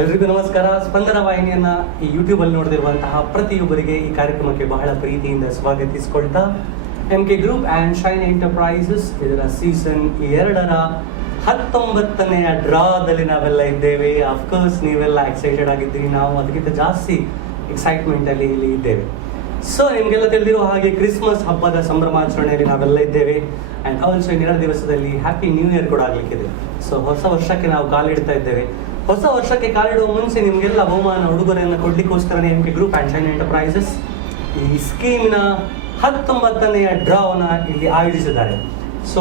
ಎಲ್ರಿಗೂ ನಮಸ್ಕಾರ. ಸ್ಪಂದನ ವಾಹಿನಿಯನ್ನ ಈ ಯೂಟ್ಯೂಬ್ ಅಲ್ಲಿ ನೋಡದಿರುವಂತಹ ಪ್ರತಿಯೊಬ್ಬರಿಗೆ ಈ ಕಾರ್ಯಕ್ರಮಕ್ಕೆ ಬಹಳ ಪ್ರೀತಿಯಿಂದ ಸ್ವಾಗತಿಸಿಕೊಳ್ತಾ M K group and Shine Enterprises ಇದರ ಸೀಸನ್ ಎರಡರ ಹತ್ತೊಂಬತ್ತನೆಯ ಡ್ರಾದಲ್ಲಿ ನಾವೆಲ್ಲ ಇದ್ದೇವೆ. ಅಫ್ಕೋರ್ಸ್ ನೀವೆಲ್ಲ ಎಕ್ಸೈಟೆಡ್ ಆಗಿದ್ದೀರಿ. ನಾವು ಅದಕ್ಕಿಂತ ಜಾಸ್ತಿ ಎಕ್ಸೈಟ್ಮೆಂಟ್ ಅಲ್ಲಿ ಇಲ್ಲಿ ಇದ್ದೇವೆ. ಸೊ ನಿಮ್ಗೆಲ್ಲ ತಿಳಿದಿರುವ ಹಾಗೆ ಕ್ರಿಸ್ಮಸ್ ಹಬ್ಬದ ಸಂಭ್ರಮಾಚರಣೆಯಲ್ಲಿ ನಾವೆಲ್ಲ ಇದ್ದೇವೆ. ಅಂಡ್ ಆಲ್ಸೋ ಇನ್ನೆರಡು ದಿವಸದಲ್ಲಿ ಹ್ಯಾಪಿ ನ್ಯೂ ಇಯರ್ ಕೂಡ ಆಗ್ಲಿಕ್ಕಿದೆ. ಸೊ ಹೊಸ ವರ್ಷಕ್ಕೆ ನಾವು ಕಾಲಿಡ್ತಾ ಇದ್ದೇವೆ. ಹೊಸ ವರ್ಷಕ್ಕೆ ಕಾಲಿಡುವ ಮುಂಚೆ ನಿಮಗೆಲ್ಲ ಬಹುಮಾನ ಉಡುಗೊರೆಯನ್ನು ಕೊಡ್ಲಿಕ್ಕೋಸ್ಕರನೇ M K group and Shine Enterprises ಈ ಸ್ಕೀಮ್ನ ಹತ್ತೊಂಬತ್ತನೆಯ ಡ್ರಾವನ್ನ ಇಲ್ಲಿ ಆಯೋಜಿಸಿದ್ದಾರೆ. ಸೊ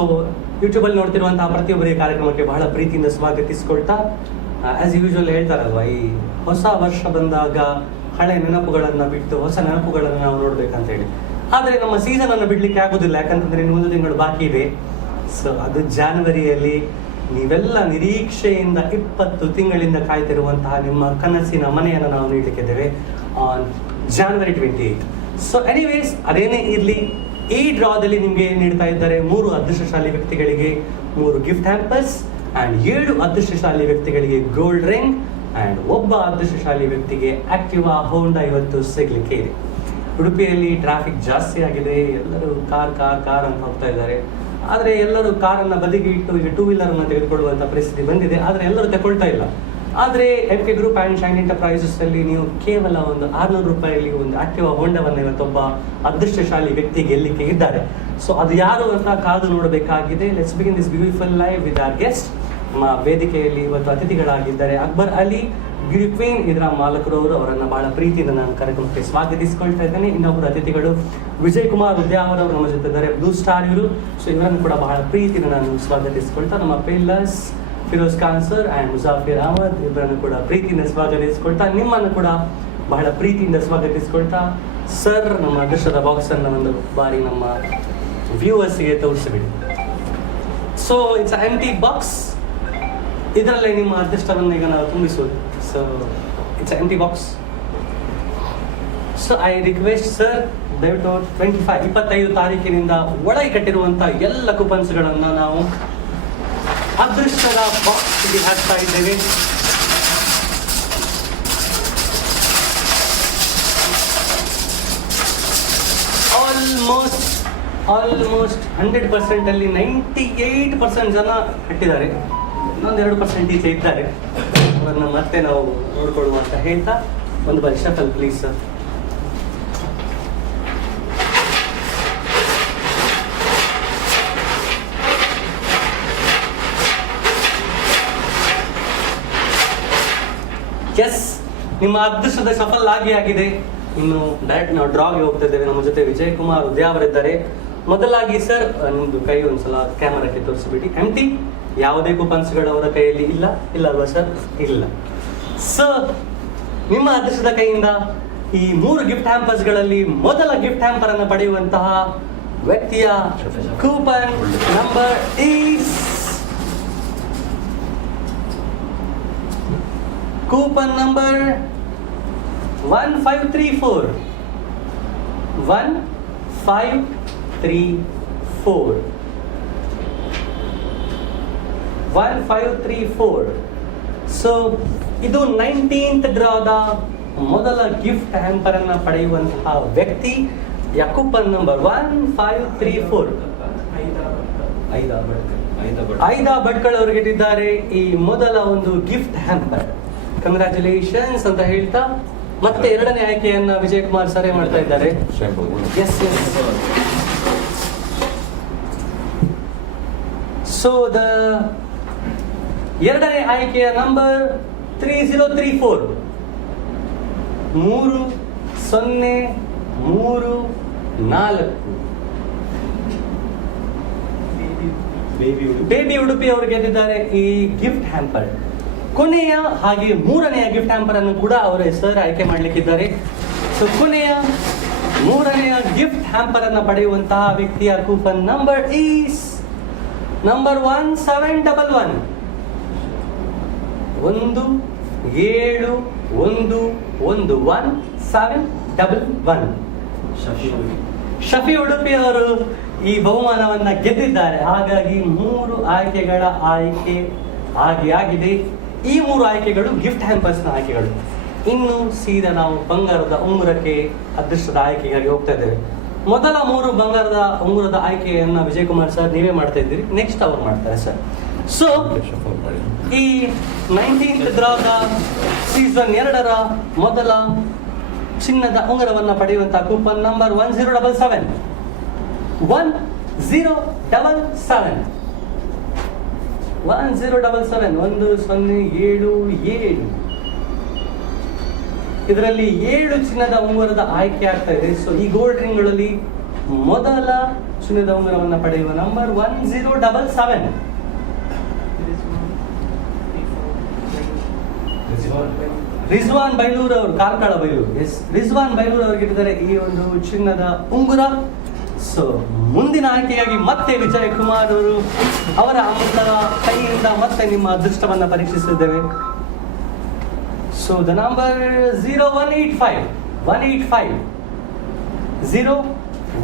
ಯೂಟ್ಯೂಬಲ್ಲಿ ನೋಡ್ತಿರುವಂತಹ ಪ್ರತಿಯೊಬ್ಬರಿಗೆ ಕಾರ್ಯಕ್ರಮಕ್ಕೆ ಬಹಳ ಪ್ರೀತಿಯಿಂದ ಸ್ವಾಗತಿಸಿಕೊಳ್ತಾ ಆ್ಯಸ್ ಯೂಶುವಲ್ ಹೇಳ್ತಾರಲ್ವ, ಈ ಹೊಸ ವರ್ಷ ಬಂದಾಗ ಹಳೆ ನೆನಪುಗಳನ್ನು ಬಿಟ್ಟು ಹೊಸ ನೆನಪುಗಳನ್ನು ನಾವು ನೋಡಬೇಕಂತ ಹೇಳಿ. ಆದರೆ ನಮ್ಮ ಸೀಸನ್ ಅನ್ನು ಬಿಡ್ಲಿಕ್ಕೆ ಆಗೋದಿಲ್ಲ, ಯಾಕಂತಂದ್ರೆ ಇನ್ನು ಒಂದು ತಿಂಗಳು ಬಾಕಿ ಇದೆ. ಸೊ ಅದು ಜಾನ್ವರಿಯಲ್ಲಿ ನೀವೆಲ್ಲ ನಿರೀಕ್ಷೆಯಿಂದ ಇಪ್ಪತ್ತು ತಿಂಗಳಿಂದ ಕಾಯ್ತಿರುವಂತಹ ನಿಮ್ಮ ಕನಸಿನ ಮನೆಯನ್ನು ನಾವು ನೀಡಲಿಕ್ಕಿದ್ದೇವೆ on January twenty eight so anyways ಅದೇನೇ ಇರಲಿ, ಈ ಡ್ರಾದಲ್ಲಿ ನಿಮಗೆ ನೀಡ್ತಾ ಇದ್ದಾರೆ? ಮೂರು ಅದೃಷ್ಟಶಾಲಿ ವ್ಯಕ್ತಿಗಳಿಗೆ ಮೂರು ಗಿಫ್ಟ್ ಹ್ಯಾಂಪರ್ಸ್ ಆ್ಯಂಡ್ ಏಳು ಅದೃಷ್ಟಶಾಲಿ ವ್ಯಕ್ತಿಗಳಿಗೆ ಗೋಲ್ಡ್ ರಿಂಗ್ ಆ್ಯಂಡ್ ಒಬ್ಬ ಅದೃಷ್ಟಶಾಲಿ ವ್ಯಕ್ತಿಗೆ ಆಕ್ಟಿವಾ ಹೋಂಡಾ ಇವತ್ತು ಸಿಗಲಿಕ್ಕೆ ಇದೆ. ಉಡುಪಿಯಲ್ಲಿ ಟ್ರಾಫಿಕ್ ಜಾಸ್ತಿ ಆಗಿದೆ, ಎಲ್ಲರೂ ಕಾರ್ ಕಾರ್ ಕಾರ್ ಅಂತ ಹೋಗ್ತಾ ಇದ್ದಾರೆ. ಆದರೆ ಎಲ್ಲರೂ ಕಾರನ್ನು ಬದಿಗೆ ಇಟ್ಟು ಈಗ ಟೂ ವೀಲರ್ ತೆಗೆದುಕೊಳ್ಳುವಂಥ ಪರಿಸ್ಥಿತಿ ಬಂದಿದೆ. ಆದರೆ ಎಲ್ಲರೂ ತಗೊಳ್ತಾ ಇಲ್ಲ. ಆದರೆ M K group and Shine Enterprises ಅಲ್ಲಿ ನೀವು ಕೇವಲ ಒಂದು ಆರುನೂರು ರೂಪಾಯಿಯಲ್ಲಿ ಒಂದು ಆಕ್ಟಿವಾ ಹೋಂಡವನ್ನು ಇವತ್ತೊಬ್ಬ ಅದೃಷ್ಟಶಾಲಿ ವ್ಯಕ್ತಿ ಗೆಲ್ಲಿಕ್ಕೆ ಇದ್ದಾರೆ. ಸೊ ಅದು ಯಾರು ಅಂತ ಕಾದು ನೋಡಬೇಕಾಗಿದೆ. Let's begin this beautiful life with our guest ವೇದಿಕೆಯಲ್ಲಿ ಇವತ್ತು ಅತಿಥಿಗಳಾಗಿದ್ದಾರೆ. ಅಕ್ಬರ್ ಅಲಿ ಕ್ವೀನ್ ಇದರ ಮಾಲಕರು ಅವರು ಅವರನ್ನು ಬಹಳ ಪ್ರೀತಿಯಿಂದ ನಾನು ಕಾರ್ಯಕ್ರಮಕ್ಕೆ ಸ್ವಾಗತಿಸಿಕೊಳ್ತಾ ಇದ್ದೇನೆ. ಇನ್ನೊಬ್ಬರು ಅತಿಥಿಗಳು ವಿಜಯ್ ಕುಮಾರ್ ಉದ್ಯಾವರ್ ಅವರು ನಮ್ಮ ಜೊತೆ ಇದ್ದಾರೆ ಬ್ಲೂ ಸ್ಟಾರ್ ಇವರು. ಸೊ ಇವರನ್ನು ಕೂಡ ಬಹಳ ಪ್ರೀತಿಯಿಂದ ನಾನು ಸ್ವಾಗತಿಸಿಕೊಳ್ತಾ ನಮ್ಮ pillars Firoz Khan sir and Muzaffar Ahmed ಇವರನ್ನು ಕೂಡ ಪ್ರೀತಿಯಿಂದ ಸ್ವಾಗತಿಸಿಕೊಳ್ತಾ, ನಿಮ್ಮನ್ನು ಕೂಡ ಬಹಳ ಪ್ರೀತಿಯಿಂದ ಸ್ವಾಗತಿಸಿಕೊಳ್ತಾ ಸರ್ ನಮ್ಮ ಅದೃಷ್ಟದ ಬಾಕ್ಸ್ ಅನ್ನು ಒಂದು ಬಾರಿ ನಮ್ಮ ವ್ಯೂವರ್ಸ್ಗೆ ತೋರಿಸಿಬಿಡಿ. ಸೊ ಇಟ್ಸ್ ಎಂಟಿ ಬಾಕ್ಸ್ ಇದರಲ್ಲೇ ನಿಮ್ಮ ಅದೃಷ್ಟವನ್ನು ಈಗ ನಾವು ತುಂಬಿಸೋದು. So it's an empty box so I request sir ದಯವಿಟ್ಟು ಟ್ವೆಂಟಿ ಫೈವ್ ಇಪ್ಪತ್ತೈದು ತಾರೀಕಿನಿಂದ ಒಳಗೆ ಕಟ್ಟಿರುವಂಥ ಎಲ್ಲ ಕೂಪನ್ಸ್ಗಳನ್ನು ನಾವು ಅದೃಷ್ಟದ ಬಾಕ್ಸ್ಗೆ ಹಾಕ್ತಾ ಇದ್ದೇವೆ. ಆಲ್ಮೋಸ್ಟ್ ಆಲ್ಮೋಸ್ಟ್ ಹಂಡ್ರೆಡ್ ಪರ್ಸೆಂಟಲ್ಲಿ ನೈಂಟಿ ಏಯ್ಟ್ ಪರ್ಸೆಂಟ್ ಜನ ಕಟ್ಟಿದ್ದಾರೆ. ಇನ್ನೊಂದೆರಡು ಪರ್ಸೆಂಟ್ ಈಚೆ ಇದ್ದಾರೆ. ಅವರನ್ನು ಮತ್ತೆ ನಾವು ನೋಡ್ಕೊಳ್ಳುವ ಅಂತ ಹೇಳ್ತಾ ಒಂದು ಕಲ್ ಪ್ಲೀಸ್ ಸರ್ ಎಸ್ ನಿಮ್ಮ ಅದೃಷ್ಟದ ಸಫಲ ಆಗಿ ಆಗಿದೆ ಇನ್ನು ಡೈರೆಕ್ಟ್ ನಾವು ಡ್ರಾಗೆ ಹೋಗ್ತಾ ಇದ್ದೇವೆ. ನಮ್ಮ ಜೊತೆ ವಿಜಯ್ ಕುಮಾರ್ ಉದ್ಯಾವರ್ ಇದ್ದಾರೆ ಮೊದಲಾಗಿ ಸರ್ ನಿಮ್ದು ಕೈ ಒಂದ್ಸಲ ಕ್ಯಾಮರಾಕ್ಕೆ ತೋರಿಸಿಬಿಡಿ. ಎಂ ಟಿ ಯಾವುದೇ ಕೂಪನ್ಸ್ಗಳು ಅವರ ಕೈಯಲ್ಲಿ ಇಲ್ಲ. ಇಲ್ಲ ಅಲ್ವಾ ಸರ್? ಇಲ್ಲ. ಸರ್ ನಿಮ್ಮ ಅದೃಷ್ಟದ ಕೈಯಿಂದ ಈ ಮೂರು ಗಿಫ್ಟ್ ಹ್ಯಾಂಪರ್ಸ್ಗಳಲ್ಲಿ ಮೊದಲ ಗಿಫ್ಟ್ ಹ್ಯಾಂಪರ್ ಅನ್ನು ಪಡೆಯುವಂತಹ ವ್ಯಕ್ತಿಯ coupon number is coupon number one five three four one five three four one five three four so ಇದು ನೈನ್ಟೀನ್ತ್ ಡ್ರಾದ ಮೊದಲ ಗಿಫ್ಟ್ ಹ್ಯಾಂಪರ್ ಅನ್ನ ಪಡೆಯುವಂತಹ ವ್ಯಕ್ತಿ ಯಕುಪನ್ number one five three four ಐದಾ Bhatkal. ಅವರು ಗೆದ್ದಿದ್ದಾರೆ ಈ ಮೊದಲ ಒಂದು ಗಿಫ್ಟ್ ಹ್ಯಾಂಪರ್ ಕಂಗ್ರ್ಯಾಚುಲೇಷನ್ಸ್ ಅಂತ ಹೇಳ್ತಾ ಮತ್ತೆ ಎರಡನೇ ಆಯ್ಕೆಯನ್ನ ವಿಜಯ್ ಕುಮಾರ್ ಸರೇ ಮಾಡ್ತಾ ಇದ್ದಾರೆ. ಎಸ್ ಎಸ್ ಸೊ ದ ಎರಡನೇ ಆಯ್ಕೆಯ number three zero three four. ಮೂರು ಸೊನ್ನೆ ಮೂರು ನಾಲ್ಕು. ಬೇಬಿ ಉಡುಪಿ. ಅವರು ಗೆದ್ದಿದ್ದಾರೆ. ಈ ಗಿಫ್ಟ್ ಹ್ಯಾಂಪರ್ ಕೊನೆಯ ಹಾಗೆ ಮೂರನೆಯ ಗಿಫ್ಟ್ ಹ್ಯಾಂಪರ್ ಅನ್ನು ಕೂಡ ಅವರ ಹೆಸರು ಆಯ್ಕೆ ಮಾಡಲಿಕ್ಕಿದ್ದಾರೆ. ಸೊ ಕೊನೆಯ ಮೂರನೆಯ ಗಿಫ್ಟ್ ಹ್ಯಾಂಪರ್ ಅನ್ನು ಪಡೆಯುವಂತಹ ವ್ಯಕ್ತಿಯ coupon number is number one seven double one ಒಂದು, ಏಳು, ಒಂದು ಒಂದು one seven double one Shafi Udupi ಅವರು ಈ ಬಹುಮಾನವನ್ನ ಗೆದ್ದಿದ್ದಾರೆ. ಹಾಗಾಗಿ ಮೂರು ಆಯ್ಕೆಗಳ ಆಯ್ಕೆ ಆಗಿ ಆಗಿದೆ. ಈ ಮೂರು ಆಯ್ಕೆಗಳು ಗಿಫ್ಟ್ ಹ್ಯಾಂಪರ್ಸ್ನ ಆಯ್ಕೆಗಳು. ಇನ್ನು ಸೀದಾ ನಾವು ಬಂಗಾರದ ಉಂಗುರಕ್ಕೆ ಅದೃಷ್ಟದ ಆಯ್ಕೆಗಾಗಿ ಹೋಗ್ತಾ ಇದ್ದೇವೆ. ಮೊದಲ ಮೂರು ಬಂಗಾರದ ಉಂಗುರದ ಆಯ್ಕೆಯನ್ನ ವಿಜಯ್ ಕುಮಾರ್ ಸರ್ ನೀವೇ ಮಾಡ್ತಾ ಇದ್ದೀರಿ. ನೆಕ್ಸ್ಟ್ ಅವ್ರು ಮಾಡ್ತಾರೆ ಸರ್. ಸೊ ಈ ನೈನ್ಟೀನ್ತ್ ಡ್ರಾದ ಸೀಸನ್ ಎರಡರ ಮೊದಲ ಚಿನ್ನದ ಉಂಗುರವನ್ನ ಪಡೆಯುವಂತಹ coupon number one zero double seven one zero double seven one zero double seven ಒಂದು, ಸೊನ್ನೆ, ಏಳು ಏಳು. ಇದರಲ್ಲಿ ಏಳು ಚಿನ್ನದ ಉಂಗುರದ ಆಯ್ಕೆ ಆಗ್ತಾ ಇದೆ. ಸೊ ಈ ಗೋಲ್ಡ್ ರಿಂಗ್ಗಳಲ್ಲಿ ಮೊದಲ ಚಿನ್ನದ ಉಂಗುರವನ್ನು ಪಡೆಯುವ number one zero double seven Rizwan Bailur ಅವರು ಕಾರ್ಕಳ ಬೈಲೂರು ಎಸ್, ರಿಜ್ವಾನ್ ಬೈಲೂರ್ ಅವ್ರಿಗೆ ಇಟ್ಟಿದ್ದಾರೆ ಈ ಒಂದು ಚಿನ್ನದ ಉಂಗುರ. ಸೊ ಮುಂದಿನ ಆಯ್ಕೆಯಾಗಿ ಮತ್ತೆ ವಿಜಯ್ ಕುಮಾರ್ ಅವರು ಅವರ ಅಮೃತ ಕೈಯಿಂದ ಮತ್ತೆ ನಿಮ್ಮ ಅದೃಷ್ಟವನ್ನು ಪರೀಕ್ಷಿಸಿದ್ದೇವೆ.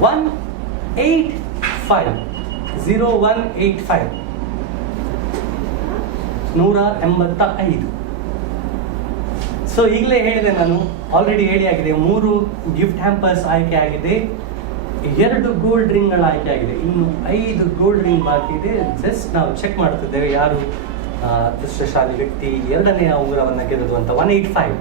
One eight five zero one eight five ನೂರ ಎಂಬತ್ತ ಐದು. ಸೊ ಈಗಲೇ ಹೇಳಿದೆ ನಾನು ಆಲ್ರೆಡಿ ಹೇಳಿ ಆಗಿದೆ, ಮೂರು ಗಿಫ್ಟ್ ಹ್ಯಾಂಪರ್ಸ್ ಆಯ್ಕೆ ಆಗಿದೆ, ಎರಡು ಗೋಲ್ಡ್ ರಿಂಗ್ಗಳ ಆಯ್ಕೆ ಆಗಿದೆ, ಇನ್ನು ಐದು ಗೋಲ್ಡ್ ರಿಂಗ್ ಬಾಕಿ ಇದೆ ಜಸ್ಟ್ ನಾವು ಚೆಕ್ ಮಾಡ್ತಿದ್ದೇವೆ ಯಾರು ಅದೃಷ್ಟಶಾಲಿ ವ್ಯಕ್ತಿ ಎರಡನೆಯ ಉಂಗುರವನ್ನು ಅಂತ one eight five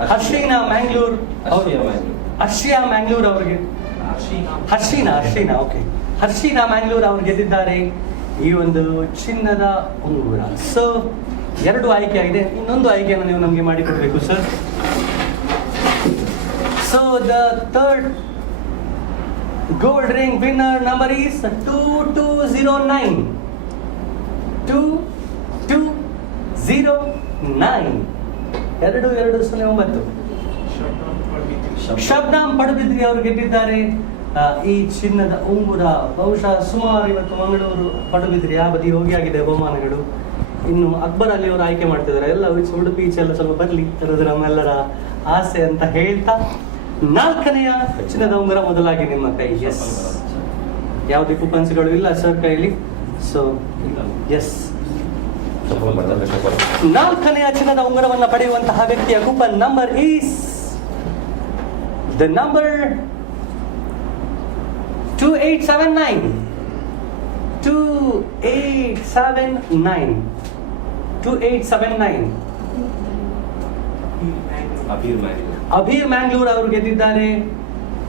Harshina Mangalore. ಅವರು- ಹರ್ಷಿಯಾ ಮ್ಯಾಂಗ್ಳೂರ್. ಹರ್ಷಿಯಾ ಮ್ಯಾಂಗ್ಳೂರ್. ಅವರಿಗೆ. ಹರ್ಷೀನಾ. ಹರ್ಷೀನಾ ಓಕೆ ಹರ್ಷೀನಾ ಮ್ಯಾಂಗ್ಳೂರ್ ಅವ್ರು ಗೆದ್ದಿದ್ದಾರೆ. ಈ ಒಂದು ಚಿನ್ನದ ಉಂಗುರ. ಸೊ ಎರಡು ಆಯ್ಕೆ ಆಗಿದೆ. ಇನ್ನೊಂದು ಆಯ್ಕೆಯನ್ನು ನೀವು ನಮಗೆ ಮಾಡಿಕೊಡ್ಬೇಕು sir so the third two zero nine two two zero nine ಎರಡು ಎರಡು, ಸೊನ್ನೆ, ಒಂಬತ್ತು. ಶಬ್ನಾಮ್ ಪಡುಬಿದ್ರಿ ಅವರು ಗೆದ್ದಿದ್ದಾರೆ. ಈ ಚಿನ್ನದ ಉಂಗುರ ಬಹುಶಃ ಸುಮಾರು ಇವತ್ತು ಮಂಗಳೂರು ಪಡುಬಿದ್ರಿ ಆ ಬದಿ ಹೋಗಿ ಆಗಿದೆ ಬಹುಮಾನಗಳು. ಇನ್ನು ಅಕ್ಬರ್ ಅಲ್ಲಿ ಅವರು ಆಯ್ಕೆ ಮಾಡ್ತಿದ್ದಾರೆ. ಎಲ್ಲ ಉಡುಪಿ ಎಲ್ಲ ಸ್ವಲ್ಪ ಬರಲಿ ಅನ್ನೋದು ನಮ್ಮೆಲ್ಲರ ಆಸೆ ಅಂತ ಹೇಳ್ತಾ ನಾಲ್ಕನೆಯ ಚಿನ್ನದ ಉಂಗುರ ಮೊದಲಾಗಿ ನಿಮ್ಮ ಕೈ. ಎಸ್ ಯಾವುದೇ ಕೂಪನ್ಸ್ಗಳು ಇಲ್ಲ ಸರ್ ಕೈಲಿ. ಸೊ ಎಸ್ ನಾಲ್ಕನೆಯ ಚಿನ್ನದ ಉಂಗುರವನ್ನ ಪಡೆಯುವಂತಹ ವ್ಯಕ್ತಿಯ coupon number is the number two eight seven nine two eight seven nine two eight seven nine Abhir Mangalore ಅವರು ಗೆದ್ದಿದ್ದಾರೆ.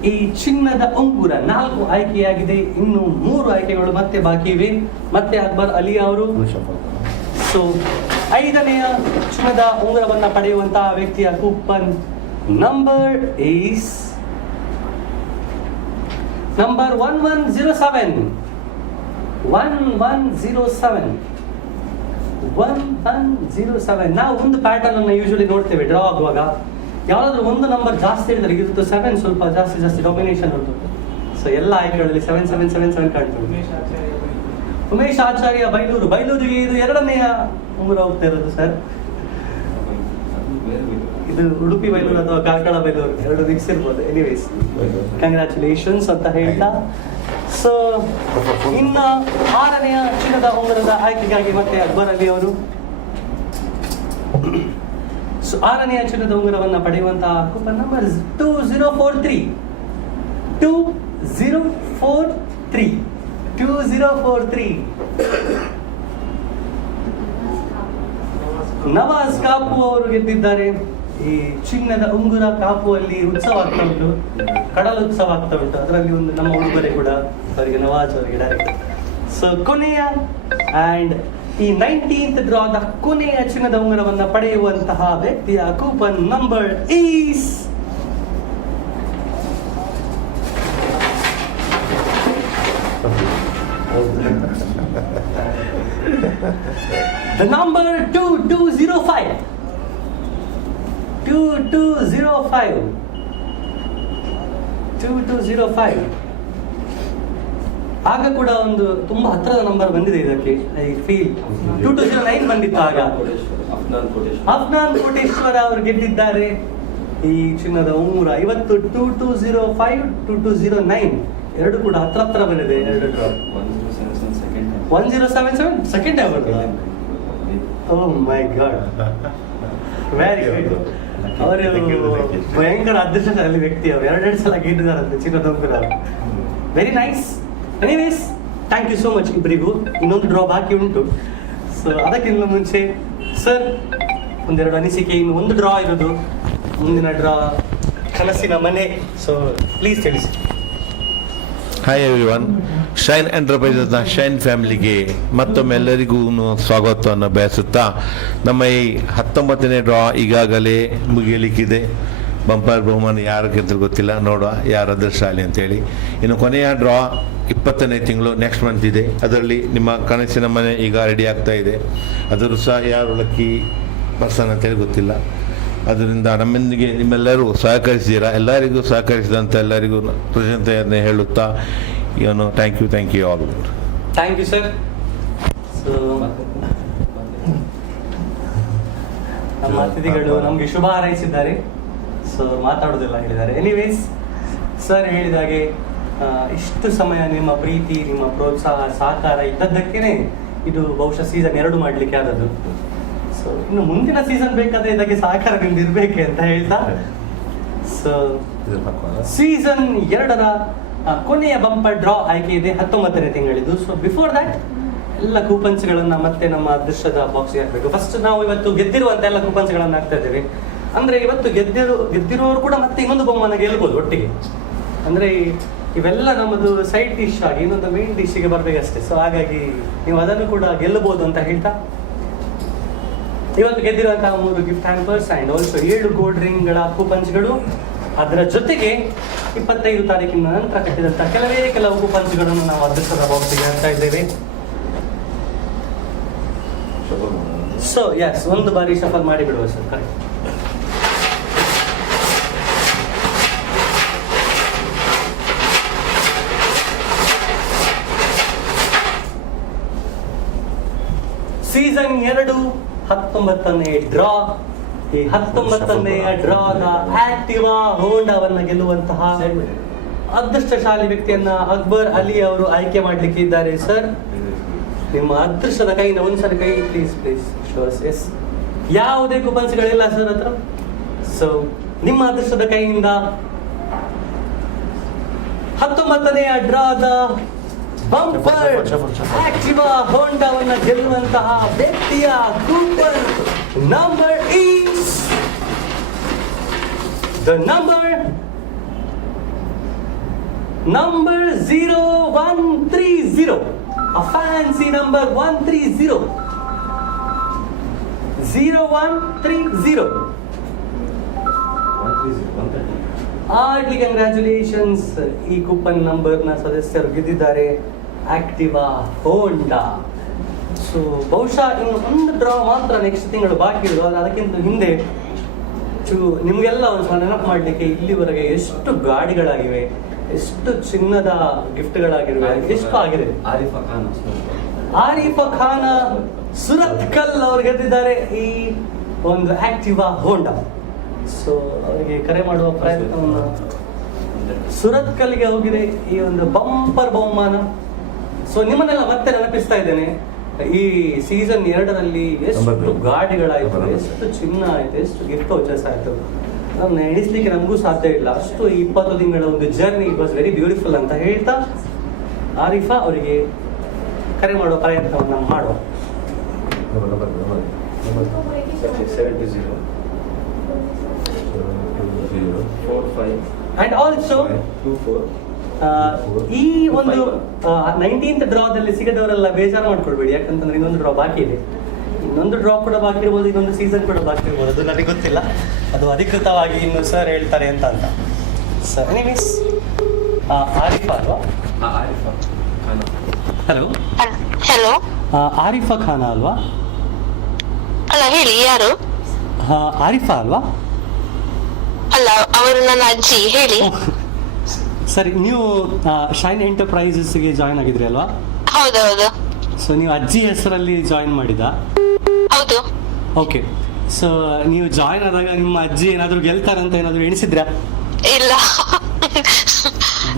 ಈ ಚಿನ್ನದ ಉಂಗುರ ನಾಲ್ಕು ಆಯ್ಕೆಯಾಗಿದೆ. ಇನ್ನು ಮೂರು ಆಯ್ಕೆಗಳು ಮತ್ತೆ ಬಾಕಿ ಇವೆ. ಮತ್ತೆ ಅಕ್ಬರ್ ಅಲಿ ಅವರು. ಸೊ ಐದನೆಯ ಚಿನ್ನದ ಉಂಗುರವನ್ನು ಪಡೆಯುವಂತಹ ವ್ಯಕ್ತಿಯ coupon number is number one one zero seven one one zero seven one one zero seven ನಾವು ಒಂದು ಪ್ಯಾಟರ್ನ್ ಅನ್ನು ಯೂಶಲಿ ನೋಡ್ತೇವೆ ಡ್ರಾ ಆಗುವಾಗ. ಯಾವ್ದಾದ್ರು ಒಂದು ನಂಬರ್ ಜಾಸ್ತಿ ಹೇಳಿದ್ರೆ ಇದು ಸೆವೆನ್ ಸ್ವಲ್ಪ ಜಾಸ್ತಿ ಜಾಸ್ತಿ ಡೊಮಿನೇಷನ್ ಉಂಟು. ಸೊ ಎಲ್ಲ ಆಯ್ಕೆಗಳಲ್ಲಿ ಸೆವೆನ್ ಸೆವೆನ್ ಸೆವೆನ್ ಸೆವೆನ್ ಕಾಣ್ತದೆ. ಉಮೇಶ್ ಆಚಾರ್ಯ ಬೈಲೂರು. ಬೈಲೂರಿಗೆ ಇದು ಎರಡನೆಯ ಉಂಗುರ ಹೋಗ್ತಾ ಇರೋದು ಸರ್ ಇದು ಉಡುಪಿ ಬೈಲೂರು ಅಥವಾ ಕಾರ್ಕಳ ಬೈಲೂರು. ಎರಡು ಮಿಕ್ಸ್ ಇರ್ಬೋದು. ಎನಿವೇಸ್ ಕಂಗ್ರ್ಯಾಚುಲೇಷನ್ಸ್ ಅಂತ ಹೇಳ್ತಾ. ಸೊ ಇನ್ನ ಆರನೆಯ ಚಿನ್ನದ ಉಂಗುರದ ಆಯ್ಕೆಗಾಗಿ ಮತ್ತೆ ಅಕ್ಬರ್ ಅಲಿ ಅವರು ಆರನೆಯ ಚಿನ್ನದ ಉಂಗುರವನ್ನು ಪಡೆಯುವಂತಹ coupon number two zero four three two zero four three two zero four three Nawaz Kapu ಅವರು ಗೆದ್ದಿದ್ದಾರೆ. ಈ ಚಿನ್ನದ ಉಂಗುರ ಕಾಪು ಅಲ್ಲಿ ಉತ್ಸವ ಆಗ್ತಾ ಉಂಟು. ಕಡಲ ಉತ್ಸವ ಆಗ್ತಾ ಉಂಟು. ಅದರಲ್ಲಿ ಒಂದು ನಮ್ಮ ಉಡುಗೊರೆ ಕೂಡ ಅವರಿಗೆ ನವಾಜ್ ಅವರಿಗೆ ಡೈರೆಕ್ಟ್ ಸೊ ಕೊನೆಯ ಅಂಡ್ ಈ ನೈನ್ಟೀನ್ತ್ ಡ್ರಾದ ಕೊನೆಯ ಚಿನ್ನದ ಉಂಗರವನ್ನು ಪಡೆಯುವಂತಹ ವ್ಯಕ್ತಿಯ coupon number is number two two zero five two two zero five number 2205. 2205. 2205. ಆಗ ಕೂಡ ಒಂದು ತುಂಬಾ ಹತ್ತಿರದ ನಂಬರ್ ಬಂದಿದೆ ಇದಕ್ಕೆ I feel two two zero nine ಬಂದಿತ್ತು ಆಗ. ಅಫ್ನಾನ್ ಕೋಟೇಶ್ವರ ಅವರು ಗೆದ್ದಿದ್ದಾರೆ. ಈ ಚಿನ್ನದ ಉಂಗುರ ಇವತ್ತು two two zero five two two zero nine ಎರಡು ಕೂಡ ಹತ್ರ ಹತ್ರ ಬಂದಿದೆ. ಎರಡು one zero seven seven second time time oh my god very good ಅವರು ಭಯಂಕರ ಅದೃಷ್ಟಶಾಲಿ ವ್ಯಕ್ತಿ ಅವರು. ಎರಡೆರಡು ಸಲ ಗೆದ್ದಿದ್ದಾರೆ ಚಿನ್ನದ ಉಂಗುರ. Very nice anyways thank you so much ಇಬ್ಬರಿಗೂ ಇನ್ನೊಂದು ಡ್ರಾ ಬಾಕಿ ಉಂಟು. ಸೊ ಅದಕ್ಕಿಂತ ಮುಂಚೆ ಸರ್ ಒಂದೆರಡು ಅನಿಸಿಕೆ, ಇನ್ನು ಒಂದು ಡ್ರಾ ಇರೋದು. ಮುಂದಿನ ಡ್ರಾ ಕನಸಿನ ಮನೆ. ಸೊ ಪ್ಲೀಸ್ ತಿಳಿಸಿ ಹಾಯ್ ಎವ್ರಿ ಒನ್ ಶೈನ್ ಎಂಟರ್ಪ್ರೈಸಸ್ನ ಶೈನ್ ಫ್ಯಾಮಿಲಿಗೆ ಮತ್ತೊಮ್ಮೆ ಎಲ್ಲರಿಗೂ ಸ್ವಾಗತವನ್ನು ಬಯಸುತ್ತಾ, ನಮ್ಮ ಈ ಹತ್ತೊಂಬತ್ತನೇ ಡ್ರಾ ಈಗಾಗಲೇ ಮುಗಿಯಲಿಕ್ಕಿದೆ. ಬಂಪರ್ ಬಹುಮಾನ ಯಾರಿಗೆ ಗೆದ್ದರು ಗೊತ್ತಿಲ್ಲ. ನೋಡುವ ಯಾರು ಅದೃಷ್ಟಶಾಲಿ ಅಂತೇಳಿ. ಇನ್ನು ಕೊನೆಯ ಡ್ರಾ ಇಪ್ಪತ್ತನೇ ತಿಂಗಳು ನೆಕ್ಸ್ಟ್ ಮಂತ್ ಇದೆ. ಅದರಲ್ಲಿ ನಿಮ್ಮ ಕನಸಿನ ಮನೆ ಈಗ ರೆಡಿ ಆಗ್ತಾ ಇದೆ. ಅದರ ಸಹ ಯಾರು ಲಕ್ಕಿ ಪರ್ಸನ್ ಅಂತೇಳಿ ಗೊತ್ತಿಲ್ಲ. ಅದರಿಂದ ನಮ್ಮೊಂದಿಗೆ ನಿಮ್ಮೆಲ್ಲರೂ ಸಹಕರಿಸಿದ್ದೀರಾ? ಎಲ್ಲರಿಗೂ ಸಹಕರಿಸಿದಂಥ ಎಲ್ಲರಿಗೂ ಕೃತಜ್ಞತೆಯನ್ನು ಹೇಳುತ್ತಾ ಇವನು thank you thank you all thank you sir ನಮ್ಮ ಅತಿಥಿಗಳು ನಮಗೆ ಶುಭ ಹಾರೈಸಿದ್ದಾರೆ. ಸೊ ಮಾತಾಡೋದಿಲ್ಲ ಹೇಳಿದ್ದಾರೆ. ಎನಿವೇಸ್ ಸರ್ ಹೇಳಿದಾಗೆ ಇಷ್ಟು ಸಮಯ ನಿಮ್ಮ ಪ್ರೀತಿ ನಿಮ್ಮ ಪ್ರೋತ್ಸಾಹ ಸಹಕಾರ ಇದ್ದದ್ದಕ್ಕೇನೆ ಇದು ಬಹುಶಃ ಸೀಸನ್ ಎರಡು ಮಾಡಲಿಕ್ಕೆ ಆದದ್ದು. ಸೊ ಇನ್ನು ಮುಂದಿನ ಸೀಸನ್ ಬೇಕಾದ್ರೆ ಇದಕ್ಕೆ ಸಹಕಾರ ನಿಮ್ದು ಇರ್ಬೇಕೆ ಅಂತ ಹೇಳ್ತಾ. ಸೊ ಸೀಸನ್ ಎರಡರ ಕೊನೆಯ ಬಂಪರ್ ಡ್ರಾ ಆಯ್ಕೆ ಇದೆ ಹತ್ತೊಂಬತ್ತನೇ ತಿಂಗಳಿದ್ದು. ಸೊ ಬಿಫೋರ್ ದಟ್ ಎಲ್ಲ ಕೂಪನ್ಸ್ಗಳನ್ನ ಮತ್ತೆ ನಮ್ಮ ಅದೃಷ್ಟದ ಬಾಕ್ಸ್ಗೆ ಹಾಕಬೇಕು. ಫಸ್ಟ್ ನಾವು ಇವತ್ತು ಗೆದ್ದಿರುವಂತ ಎಲ್ಲ ಕೂಪನ್ಸ್ಗಳನ್ನ ಹಾಕ್ತಾ ಇದ್ದೇವೆ. ಅಂದ್ರೆ ಇವತ್ತು ಗೆದ್ದಿರೋ ಗೆದ್ದಿರೋರು ಕೂಡ ಮತ್ತೆ ಇನ್ನೊಂದು ಬಹುಮಾನ ಗೆಲ್ಬೋದು ಒಟ್ಟಿಗೆ. ಅಂದ್ರೆ ಇವೆಲ್ಲ ನಮ್ಮದು ಸೈಡ್ ಡಿಶ್ ಆಗಿ ಇನ್ನೊಂದು ಮೇನ್ ಡಿಶ್ಗೆ ಬರ್ಬೇಕಷ್ಟೇ ಸೊ ಹಾಗಾಗಿ ನೀವು ಅದನ್ನು ಕೂಡ ಗೆಲ್ಲಬಹುದು ಅಂತ ಹೇಳ್ತಾ. ಇವತ್ತು ಗೆದ್ದಿರುವಂತಹ ಮೂರು ಗಿಫ್ಟ್ ಹ್ಯಾಂಪರ್ಸ್ ಅಂಡ್ ಆಲ್ಸೋ ಏಳು ಗೋಲ್ಡ್ ರಿಂಗ್ಗಳ ಕೂಪನ್ಸ್ಗಳು ಅದರ ಜೊತೆಗೆ ಇಪ್ಪತ್ತೈದು ತಾರೀಕಿನ ನಂತರ ಕಟ್ಟಿದಂತಹ ಕೆಲವೇ ಕೆಲವು ಕೂಪನ್ಸ್ಗಳನ್ನು ನಾವು ಅದೃಷ್ಟದ ಬಾಕ್ಸಿಗೆ ಹಾಕ್ತಾ ಇದ್ದೇವೆ ಸೊ ಎಸ್ ಒಂದು ಬಾರಿ ಸಫಲ್ ಮಾಡಿ ಬಿಡುವ ಸರ್ ಕರೆಕ್ಟ್ ಸೀಸನ್ ಎರಡು ಹತ್ತೊಂಬತ್ತನೇ ಡ್ರಾ. ಈ ಹತ್ತೊಂಬತ್ತನೆಯ ಡ್ರಾದ ಆಕ್ಟಿವಾ ಹೋಂಡಾವನ್ನ ಗೆಲ್ಲುವಂತಹ ಅದೃಷ್ಟಶಾಲಿ ವ್ಯಕ್ತಿಯನ್ನ ಅಕ್ಬರ್ ಅಲಿ ಅವರು ಆಯ್ಕೆ ಮಾಡ್ಲಿಕ್ಕೆ ಇದ್ದಾರೆ ಸರ್. ನಿಮ್ಮ ಅದೃಷ್ಟದ ಕೈನ ಒಂದ್ಸಲ ಕೈ ಪ್ಲೀಸ್ ಪ್ಲೀಸ್ ಶೋರ್ಸ್ ಎಸ್ ಯಾವುದೇ ಕುಪನ್ಸ್ಗಳಿಲ್ಲ ಸರ್ ಹತ್ರ. ಸೊ ನಿಮ್ಮ ಅದೃಷ್ಟದ ಕೈಯಿಂದ ಹತ್ತೊಂಬತ್ತನೆಯ ಡ್ರಾದ ಬಂಪರ್ ಆಕ್ಟಿವಾ ಹೋಂಡಾವನ್ನ ಗೆಲ್ಲುವಂತಹ ವ್ಯಕ್ತಿಯ coupon number is the number number zero one three zero a fancy number one three zero zero one three zero hardly congratulations ಈ ಕೂಪನ್ ನಂಬರ್ನ ಸದಸ್ಯರು ಗೆದ್ದಿದ್ದಾರೆ. ಆಕ್ಟಿವಾ ಹೋಂಡಾ ಸೊ ಬಹುಶಃ ಇನ್ನು ಒಂದು ಡ್ರಾ ಮಾತ್ರ ನೆಕ್ಸ್ಟ್ ತಿಂಗಳು ಬಾಕಿ ಇರೋದು ಆದರೆ ಅದಕ್ಕಿಂತ ಹಿಂದೆ ಚು ನಿಮಗೆಲ್ಲ ಒಂದು ಸಲ ನೆನಪು ಮಾಡಲಿಕ್ಕೆ ಇಲ್ಲಿವರೆಗೆ ಎಷ್ಟು ಗಾಡಿಗಳಾಗಿವೆ ಎಷ್ಟು ಚಿನ್ನದ ಗಿಫ್ಟ್ಗಳಾಗಿವೆ ಎಷ್ಟು ಆಗಿದೆ? ಆರಿಫಾ ಖಾನ್ ಆರಿಫ ಖಾನ್ ಸುರತ್ ಕಲ್ ಅವರು ಗೆದ್ದಿದ್ದಾರೆ ಈ ಒಂದು ಆಕ್ಟಿವಾ ಹೋಂಡಾ ಸೊ ಅವರಿಗೆ ಕರೆ ಮಾಡುವ ಪ್ರಯತ್ನವನ್ನು ಸುರತ್ ಕಲ್ಗೆ ಹೋಗಿದೆ ಈ ಒಂದು ಬಂಪರ್ ಬಹುಮಾನ. ಸೊ ನಿಮ್ಮನ್ನೆಲ್ಲ ಮತ್ತೆ ನೆನಪಿಸ್ತಾ ಇದ್ದೇನೆ. ಈ ಸೀಸನ್ ಎರಡರಲ್ಲಿ ಎಷ್ಟು ಗಾಡಿಗಳಾಯ್ತು ಎಷ್ಟು ಚಿನ್ನ ಆಯ್ತು ಎಷ್ಟು ಗಿಫ್ಟ್ ವಚಸ್ ಆಯ್ತು. ನಾವು ಎಣಿಸ್ಲಿಕ್ಕೆ ನಮಗೂ ಸಾಧ್ಯ ಇಲ್ಲ. ಅಷ್ಟು ಈ ಇಪ್ಪತ್ತು ತಿಂಗಳ ಒಂದು journey it was very beautiful ಅಂತ ಹೇಳ್ತಾ ಆರಿಫಾ ಅವರಿಗೆ ಕರೆ ಮಾಡುವ ಪ್ರಯತ್ನವನ್ನು ಮಾಡುವ. ಅಂಡ್ ಆಲ್ಸೋ ಟೂ ಫೋರ್ ಈ ಒಂದು ನೈನ್ಟೀನ್ತ್ ಡ್ರಾದಲ್ಲಿ ಸಿಗದವರೆಲ್ಲ ಬೇಜಾರು ಮಾಡ್ಕೊಳ್ಬೇಡಿ ಯಾಕಂತಂದ್ರೆ ಇನ್ನೊಂದು ಡ್ರಾ ಬಾಕಿ ಇದೆ. ಇನ್ನೊಂದು ಡ್ರಾ ಕೂಡ ಬಾಕಿ ಇರ್ಬೋದು ಇನ್ನೊಂದು ಸೀಸನ್ ಕೂಡ ಬಾಕಿ ಇರ್ಬೋದು ಅದು ನನಗೆ ಗೊತ್ತಿಲ್ಲ. ಅದು ಅಧಿಕೃತವಾಗಿ ಇನ್ನು ಸರ್ ಹೇಳ್ತಾರೆ ಅಂತ ಅಂತ. ಸರ್ ಎನಿಮೀಸ್ ಆರಿಫಾ ಅಲ್ವಾ? ಆರಿಫಾ ಖಾನ್ ಹಲೋ ಹಲೋ ಆರಿಫಾ ಖಾನ ಅಲ್ವಾ? ಅಲ್ಲ ಹೇಳಿ ಯಾರು? ಹಾ, ಆರಿಫಾ ಅಲ್ವಾ? ಅಲ್ಲ ಅವರು ನನ್ನ ಅಜ್ಜಿ ಹೇಳಿ. ಸರಿ ನೀವು ಶೈನ್ ಎಂಟರ್ಪ್ರೈಸಸ್ಗೆ ಜಾಯಿನ್ ಆಗಿದ್ರಿ ಅಲ್ವಾ? ಹೌದೌದು. ಸೊ ನೀವು ಅಜ್ಜಿ ಹೆಸರಲ್ಲಿ ಜಾಯಿನ್ ಮಾಡಿದ ಹೌದು. ಓಕೆ ಸೊ ನೀವು ಜಾಯಿನ್ ಆದಾಗ ನಿಮ್ಮ ಅಜ್ಜಿ ಏನಾದರೂ ಗೆಲ್ತಾರಂತ ಏನಾದರೂ ಎಣಿಸಿದ್ರಾ? ಇಲ್ಲ.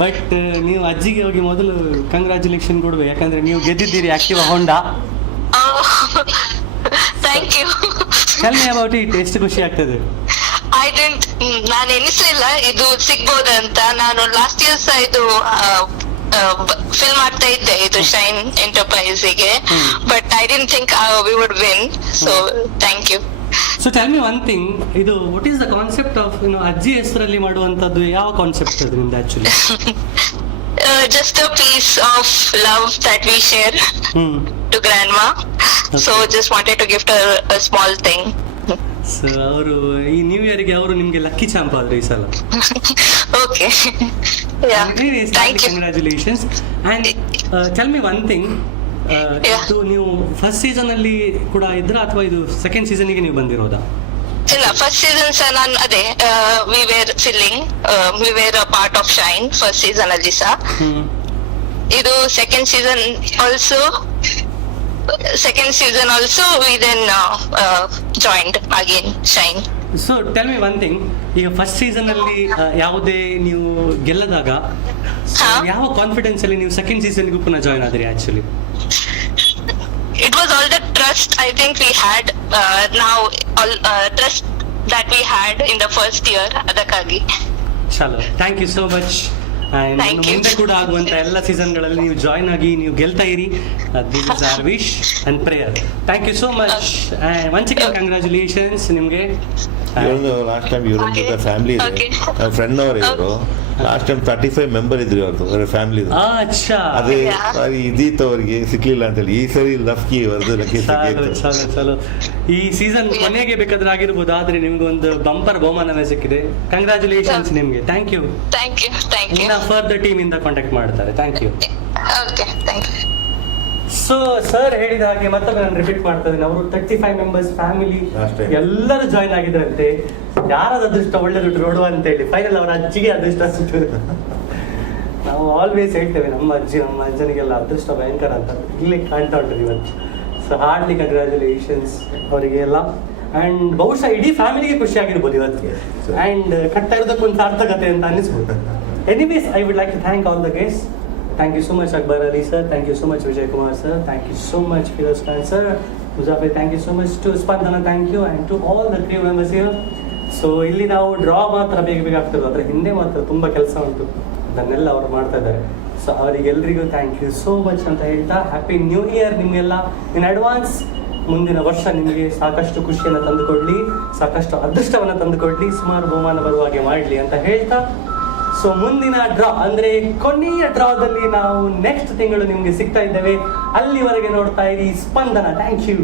ಬಟ್ ನೀವು ಅಜ್ಜಿಗೆ ಹೋಗಿ ಮೊದಲು ಕಂಗ್ರ್ಯಾಚುಲೇಷನ್ ಕೊಡ್ಬೇಕು ಯಾಕಂದ್ರೆ ನೀವು ಗೆದ್ದಿದ್ದೀರಿ Activa Honda thank you tell me about it ಎಷ್ಟು ಖುಷಿ ಆಗ್ತದೆ? ಐ ಡೆಂಟ್ ನಾನು ಎನಿಸ್ಲಿಲ್ಲ ಇದು ಸಿಗ್ಬೋದಂತ. ನಾನು ಲಾಸ್ಟ್ ಇಯರ್ ಸಹ ಇದು ಫಿಲ್ ಮಾಡ್ತಾ ಇದ್ದೆ ಇದು Shine ಎಂಟರ್ಪ್ರೈಸ್ಗೆ. But I didn't think we would win so thank you so tell me one thing ಇದು what is the concept of ಏನು ಅಜ್ಜಿ ಹೆಸರಲ್ಲಿ ಮಾಡುವಂತದ್ದು ಯಾವ ಕಾನ್ಸೆಪ್ಟ್ ಅದು ನಿಮ್ದು actually just a piece of love that we share to to grandma. So just wanted to gift her small small thing. So ಅವರು ಈ ನ್ಯೂ ಇಯರ್ಗೆ ಅವರು ನಿಮ್ಗೆ ಲಕ್ಕಿ ಚಾಂಪ್ ಆದ್ರು ಈ ಸಲ. Okay congratulations and tell me one thing. ಇದು ನೀವು ಫಸ್ಟ್ ಸೀಸನ್ ಅಲ್ಲಿ ಕೂಡ ಇದ್ರ ಅಥವಾ ಇದು ಸೆಕೆಂಡ್ ಸೀಸನ್ಗೆ ನೀವು ಬಂದಿರೋದಾ? ಇಲ್ಲ ಫಸ್ಟ್ ಸೀಸನ್ ಸಹ ನಾನು ಅದೇ we were filling we were a part of Shine first season ಅಲ್ಲಿ ಸಹ ಇದು second season also second season also we then joined again Shine so tell me one thing ಈಗ ಫಸ್ಟ್ ಸೀಸನ್ ಅಲ್ಲಿ ಯಾವುದೇ ನೀವು ಗೆಲ್ಲದಾಗ. ಯಾವ ಕಾನ್ಫಿಡೆನ್ಸ್ ಅಲ್ಲಿ ನೀವು ಸೆಕೆಂಡ್ ಸೀಸನ್ಗೂ ಪುನಃ ಜಾಯಿನ್ ಆದ್ರಿ actually it was all the trust I think we had ನಾವು all trust that we had in the first year first year ಅದಕ್ಕಾಗಿ. ಚಲೋ ಥ್ಯಾಂಕ್ ಯು ಸೋ ಮಚ್ ಮುಂದೆ ಕೂಡ ಆಗುವಂತ ಎಲ್ಲ ಸೀಸನ್ಗಳಲ್ಲಿ ನೀವು ಜಾಯ್ನ್ ಆಗಿ ನೀವು ಗೆಲ್ತಾ ಇರಿ. This is our wish and prayer thank you so much once again congratulations ನಿಮಗೆ. ಇವನು ಲಾಸ್ಟ್ ಟೈಮ್ ಇವ್ರ ಜೊತೆ ಫ್ಯಾಮಿಲಿ ಇದೆ. ನಮ್ಮ ಫ್ರೆಂಡ್ ಅವರು ಇವರು last time thirty five member ಇದ್ರು ಅವ್ರದ್ದು ಅವ್ರ ಫ್ಯಾಮಿಲಿ ಅದೇ. ಸಾರಿ ಇದ್ದಿತ್ತು ಅವ್ರಿಗೆ ಅಂತ ಹೇಳಿ. ಈ ಸರಿ ಲಫ್ಕಿ ಅವ್ರದ್ದು ಲಕ್ಕಿ ಚಲೋ ಈ ಸೀಸನ್ ಮನೆಗೆ ಕೊನೆಗೆ ಬೇಕಾದ್ರೆ ಆಗಿರ್ಬೋದು ಆದ್ರೆ ನಿಮ್ಗೆ ಒಂದು ಬಂಪರ್ ಬಹುಮಾನವೇ ಸಿಕ್ಕಿದೆ. ಕಂಗ್ರಾಚುಲೇಷನ್ಸ್ ನಿಮಗೆ ನಿಮ್ಗೆ. Thank you thank you thank you ಇನ್ನ ಫರ್ದರ್ ಟೀಮ್ ಇಂದ ಕಾಂಟ್ಯಾಕ್ಟ್ ಮಾಡ್ತಾರೆ. Thank you okay thank you so sir ಹೇಳಿದ ಹಾಗೆ ಮತ್ತೊಮ್ಮೆ ನಾನು ರಿಪೀಟ್ ಮಾಡ್ತಾ ಇದ್ದೀನಿ. ಅವರು ತರ್ಟಿ ಫೈವ್ ಮೆಂಬರ್ಸ್ ಫ್ಯಾಮಿಲಿ. ಎಲ್ಲರೂ ಜಾಯ್ನ್ ಆಗಿದ್ರಂತೆ. ಯಾರದ ಅದೃಷ್ಟ ಒಳ್ಳೆ ದುಡ್ಡು ನೋಡುವ ಅಂತ ಹೇಳಿ. ಫೈನಲ್ ಅವರ ಅಜ್ಜಿಗೆ ಅದೃಷ್ಟ ಸಿಕ್ತು ನಾವು ಆಲ್ವೇಸ್ ಹೇಳ್ತೇವೆ ನಮ್ಮ ಅಜ್ಜಿ ನಮ್ಮ ಅಜ್ಜನಿಗೆಲ್ಲ ಅದೃಷ್ಟ ಭಯಂಕರ ಅಂತ. ಇಲ್ಲಿ ಕಾಣ್ತಾ ಉಂಟು ಇವತ್ತು. ಸೊ ಹಾರ್ಡ್ಲಿ ಕಂಗ್ರ್ಯಾಚುಲೇಷನ್ಸ್ ಅವರಿಗೆಲ್ಲ. ಅಂಡ್ ಬಹುಶಃ ಇಡೀ ಫ್ಯಾಮಿಲಿಗೆ ಖುಷಿ ಆಗಿರ್ಬೋದು ಇವತ್ತು. ಅಂಡ್ ಕಟ್ತಾ ಇರೋದಕ್ಕೊಂದು ಸಾರ್ಥಕತೆ ಅಂತ ಅನಿಸ್ಬೋದು anyways I would like to thank all the guest Thank you so much, Akbar Ali sir. Thank you so much, Vijay Kumar sir. Thank you so much, Firoz Khan sir. Muzaffar thank you so much to Spandana thank you and to all the crew members here. So ಇಲ್ಲಿ ನಾವು draw ಮಾತ್ರ ಬೇಗ ಬೇಗ ಆಗ್ತಿರೋದು ಅದರ ಹಿಂದೆ ಮಾತ್ರ ತುಂಬ ಕೆಲಸ ಉಂಟು ಅದನ್ನೆಲ್ಲ ಅವರು ಮಾಡ್ತಾ ಇದ್ದಾರೆ ಸೊ ಅವರಿಗೆಲ್ಲರಿಗೂ ಥ್ಯಾಂಕ್ ಯು ಸೋ ಮಚ್ ಅಂತ ಹೇಳ್ತಾ ಹ್ಯಾಪಿ ನ್ಯೂ ಇಯರ್ ನಿಮಗೆಲ್ಲ ಇನ್ ಅಡ್ವಾನ್ಸ್ ಮುಂದಿನ ವರ್ಷ ನಿಮಗೆ ಸಾಕಷ್ಟು ಖುಷಿಯನ್ನು ತಂದುಕೊಡ್ಲಿ ಸಾಕಷ್ಟು ಅದೃಷ್ಟವನ್ನು ತಂದುಕೊಡ್ಲಿ ಸುಮಾರು ಬಹುಮಾನ ಬರುವ ಹಾಗೆ ಮಾಡಲಿ ಅಂತ ಹೇಳ್ತಾ ಸೊ ಮುಂದಿನ ಡ್ರಾ ಅಂದ್ರೆ ಕೊನೆಯ ಡ್ರಾದಲ್ಲಿ ನಾವು ನೆಕ್ಸ್ಟ್ ತಿಂಗಳು ನಿಮ್ಗೆ ಸಿಗ್ತಾ ಇದ್ದೇವೆ. ಅಲ್ಲಿವರೆಗೆ ನೋಡ್ತಾ ಇರಿ ಸ್ಪಂದನ. Thank you